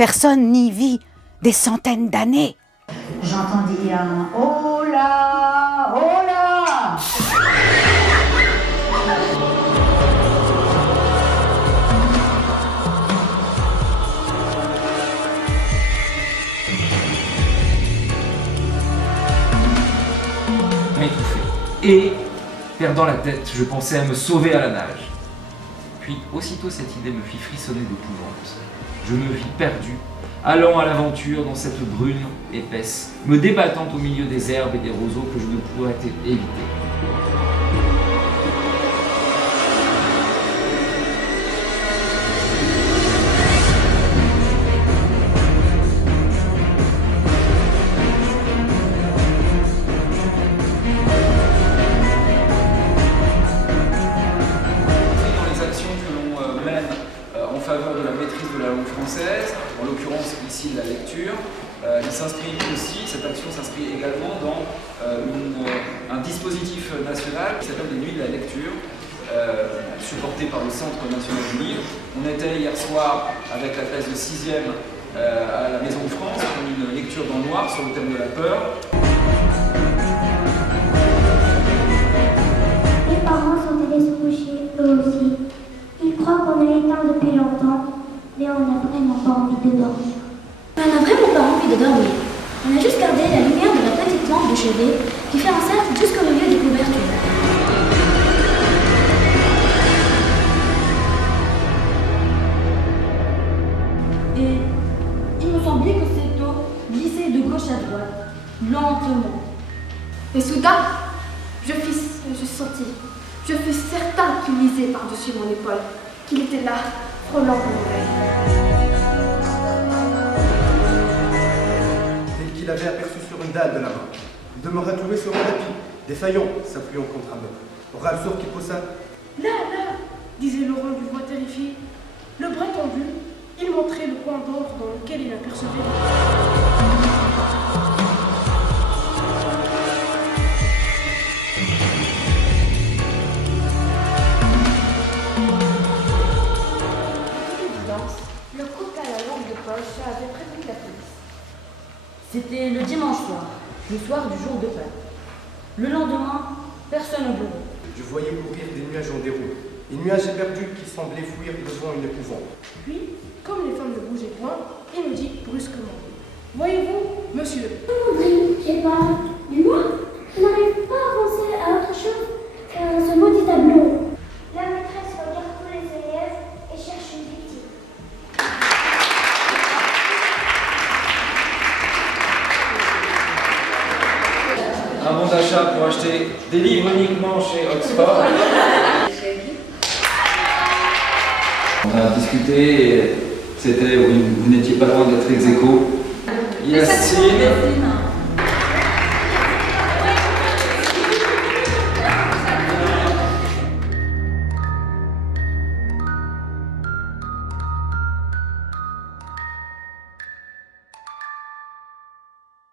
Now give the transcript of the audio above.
Personne n'y vit des centaines d'années. J'entendis un oh là, oh là. M'étouffer. Et, perdant la tête, je pensais à me sauver à la nage. Puis, aussitôt cette idée me fit frissonner d'épouvante. Je me vis perdu, allant à l'aventure dans cette brune épaisse, me débattant au milieu des herbes et des roseaux que je ne pourrais éviter. En faveur de la maîtrise de la langue française, en l'occurrence ici de la lecture. Il s'inscrit aussi, cette action s'inscrit également dans un dispositif national qui s'appelle les Nuits de la lecture, supporté par le Centre national du livre. On était hier soir avec la classe de 6e à la Maison de France pour une lecture dans le noir sur le thème de la peur. Les parents sont allés se coucher, eux aussi. Ils croient qu'on a éteint depuis longtemps, mais on n'a vraiment pas envie de dormir. On n'a vraiment pas envie de dormir. On a juste gardé la lumière de la petite lampe de chevet qui fait un cercle jusqu'au milieu des couvertures. Et il me semblait que cette eau glissait de gauche à droite, lentement. Et soudain, je sentis, je fus certain qu'il lisait par-dessus mon épaule, qu'il était là, frôlant mon oreille. Tel qu'il avait aperçu sur une dalle de la main, il demeura trouvé sur un tapis, défaillant, s'appuyant contre un meuble. Aura le sort qui poussa. Là, disait Laurent d'une voix terrifiée. Le bras tendu, il montrait le coin d'ombre dans lequel il apercevait le couple à la lampe de poche avait prévenu la police. C'était le dimanche soir, le soir du jour de Pâques. Le lendemain, personne au bureau. Je voyais courir des nuages en déroule, des nuages éperdus qui semblaient fuir devant une épouvante. Puis, comme les femmes ne bougeaient point, il me dit brusquement: voyez-vous, monsieur? J'ai pas. Mais moi, je n'arrive pas à penser à autre chose qu'à ce maudit tableau. La maîtresse regarde tous les élèves et cherche une victime. Un bon d'achat pour acheter des livres uniquement chez Oxford. On a discuté et c'était, vous n'étiez pas loin d'être ex aequo. Yacine.